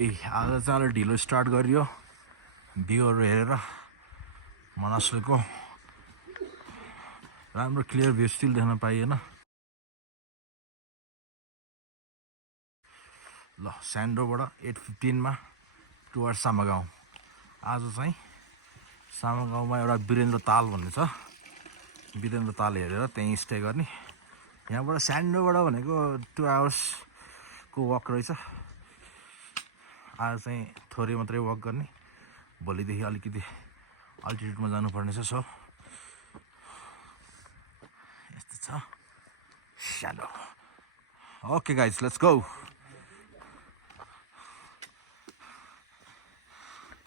आज चाहिँ अलि ढिलो स्टार्ट गरियो भ्यूहरू हेरेर मनासलको राम्रो क्लियर भ्यू स्टिल देख्न पाइएन। ल स्यान्डोबाट 8:15 टुवर्ड सामागाउँ। आज चाहिँ सामागाउँमा एउटा वीरेन्द्र ताल भन्ने छ, वीरेन्द्र ताल हेरेर त्यहीँ स्टे गर्ने। यहाँबाट स्यान्डोबाट भनेको 2 आवर्सको वक रहेछ। आज चाहिँ थोरै मात्रै वक गर्ने, भोलिदेखि अलिकति अल्टिट्युडमा जानुपर्ने छ। सो यस्तो छ स्यान्डो। Okay guys, let's go.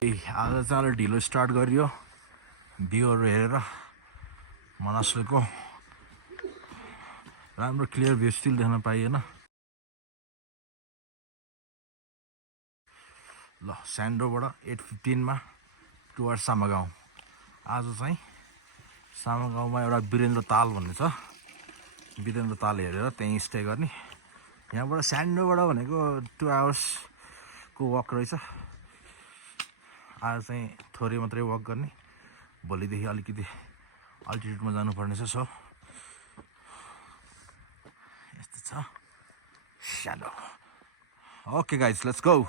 आज चाहिँ अलि ढिलो स्टार्ट गरियो भ्यूहरू हेरेर मनासलको राम्रो क्लियर भ्यू स्टिल देख्न पाइएन। ल स्यान्डोबाट 8:15 टुवर्ड सामागाउँ। आज चाहिँ सामागाउँमा एउटा वीरेन्द्र ताल भन्ने छ, वीरेन्द्र ताल हेरेर त्यहीँ स्टे गर्ने। यहाँबाट स्यान्डोबाट भनेको 2 आवर्सको वक रहेछ। आज चाहिँ थोरै मात्रै वक गर्ने, भोलिदेखि अलिकति अल्टिट्युडमा जानुपर्ने छ। सो यस्तो छ स्यान्डो। Okay guys, let's go.